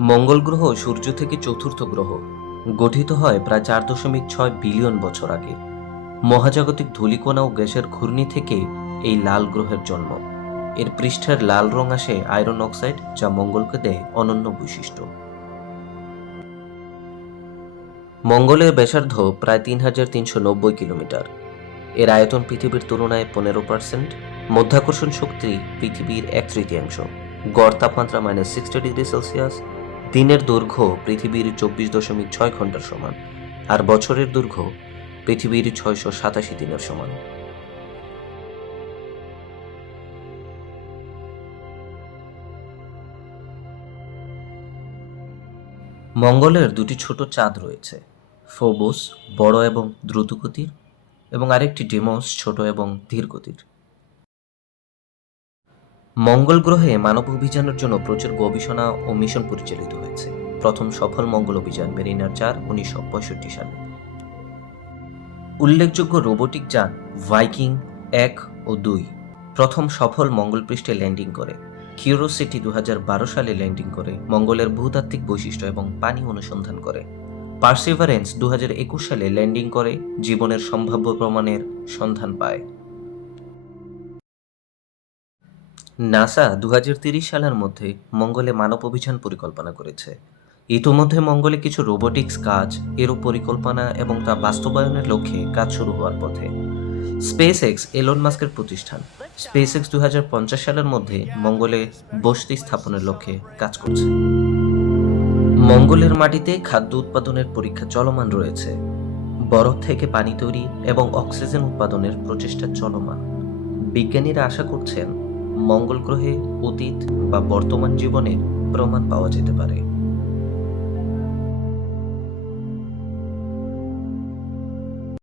মঙ্গল গ্রহ সূর্য থেকে চতুর্থ গ্রহ। গঠিত হয় প্রায় চার দশমিক ছয় বিলিয়ন বছর আগে। মহাজাগতিক ধূলিকণা ও গ্যাসের ঘূর্ণি থেকে এই লাল গ্রহের জন্ম। এর পৃষ্ঠের লাল রং আসে আয়রন অক্সাইড, যা মঙ্গলকে দেয় অনন্য বৈশিষ্ট্য। মঙ্গলের ব্যাসার্ধ প্রায় তিন হাজার তিনশো নব্বই কিলোমিটার। এর আয়তন পৃথিবীর তুলনায় পনেরো পার্সেন্ট। মধ্যাকর্ষণ শক্তি পৃথিবীর এক তৃতীয়াংশ। গড় তাপমাত্রা মাইনাস সিক্সটি ডিগ্রি সেলসিয়াস। দিনের দৈর্ঘ্য পৃথিবীর চব্বিশ দশমিক ছয় ঘণ্টার সমান, আর বছরের দৈর্ঘ্য পৃথিবীর ছয়শো সাতাশি দিনের সমান। মঙ্গলের দুটি ছোট চাঁদ রয়েছে, ফোবোস বড় এবং দ্রুতগতির, এবং আরেকটি ডেমোস ছোট এবং ধীরগতির। মঙ্গল গ্রহে মানব অভিযানের জন্য প্রচুর গবেষণা ও মিশন পরিচালিত হয়েছে। প্রথম সফল মঙ্গল অভিযান মেরিনার চার, উনিশশো পঁয়ষট্টি সালে। উল্লেখযোগ্য রোবোটিক যান ভাইকিং এক ও দুই। প্রথম সফল মঙ্গল পৃষ্ঠে ল্যান্ডিং করে। কিউরোসিটি দু হাজার বারো সালে ল্যান্ডিং করে, মঙ্গলের ভূতাত্ত্বিক বৈশিষ্ট্য এবং পানি অনুসন্ধান করে। পার্সিভারেন্স দু হাজার একুশ সালে ল্যান্ডিং করে, জীবনের সম্ভাব্য প্রমাণের সন্ধান পায়। নাসা দু সালের মধ্যে মঙ্গলে মানব অভিযান পরিকল্পনা করেছে। ইতোমধ্যে মঙ্গলে কিছু রোবোটিক্স কাজ এরও পরিকল্পনা এবং তা বাস্তবায়নের লক্ষ্যে কাজ শুরু হওয়ার পথে। স্পেস এক্স এলন মাস্কের প্রতিষ্ঠান। স্পেস এক্স দুহাজার পঞ্চাশ সালের মধ্যে মঙ্গলে বসতি স্থাপনের লক্ষ্যে কাজ করছে। মঙ্গলের মাটিতে খাদ্য উৎপাদনের পরীক্ষা চলমান রয়েছে। বরফ থেকে পানি তৈরি এবং অক্সিজেন উৎপাদনের প্রচেষ্টা চলমান। বিজ্ঞানীরা আশা করছেন মঙ্গল গ্রহে অতীত বা বর্তমান জীবনের প্রমাণ পাওয়া যেতে পারে।